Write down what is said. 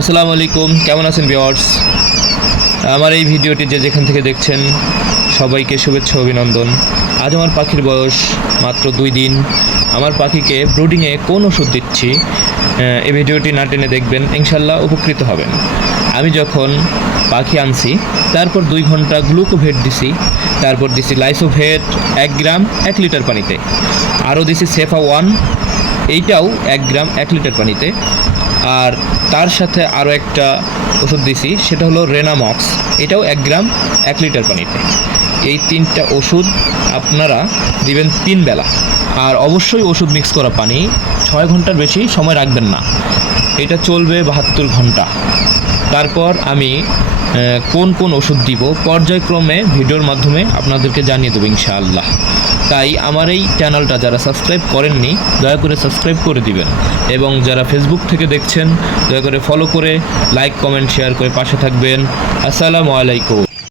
আসসালামু আলাইকুম, কেমন আছেন ভিউয়ার্স? আমার এই ভিডিওটি যে যেখান থেকে দেখছেন সবাইকে শুভেচ্ছা অভিনন্দন। আজ আমার পাখির বয়স মাত্র 2 দিন। আমার পাখিকে ব্রুডিংয়ে কোন ওষুধ দিচ্ছি এই ভিডিওটি না টেনে দেখবেন, ইনশাল্লাহ উপকৃত হবেন। আমি যখন পাখি আনছি তারপর 2 ঘন্টা গ্লুকোভেট দিছি, তারপর দিছি লাইসোভেট 1 গ্রাম 1 লিটার পানিতে, আরও দিছি সেফা 1, এইটাও 1 গ্রাম 1 লিটার পানিতে, আর তার সাথে আরও একটা ওষুধ দিছি, সেটা হলো রেনামক্স, এটাও 1 গ্রাম 1 লিটার পানিতে। এই 3টা ওষুধ আপনারা দিবেন 3 বেলা। আর অবশ্যই ওষুধ মিক্স করা পানি 6 ঘন্টার বেশি সময় রাখবেন না, এটা চলবে 72 ঘন্টা। তারপর আমি কোন কোন ওষুধ দিব পর্যায়ক্রমে ভিডিওর মাধ্যমে আপনাদেরকে জানিয়ে দেবো ইনশাআল্লাহ। তাই আমার এই চ্যানেলটা যারা সাবস্ক্রাইব করেননি দয়া করে সাবস্ক্রাইব করে দিবেন, এবং যারা ফেসবুক থেকে দেখছেন দয়া করে ফলো করে লাইক কমেন্ট শেয়ার করে পাশে থাকবেন। আসসালামু আলাইকুম।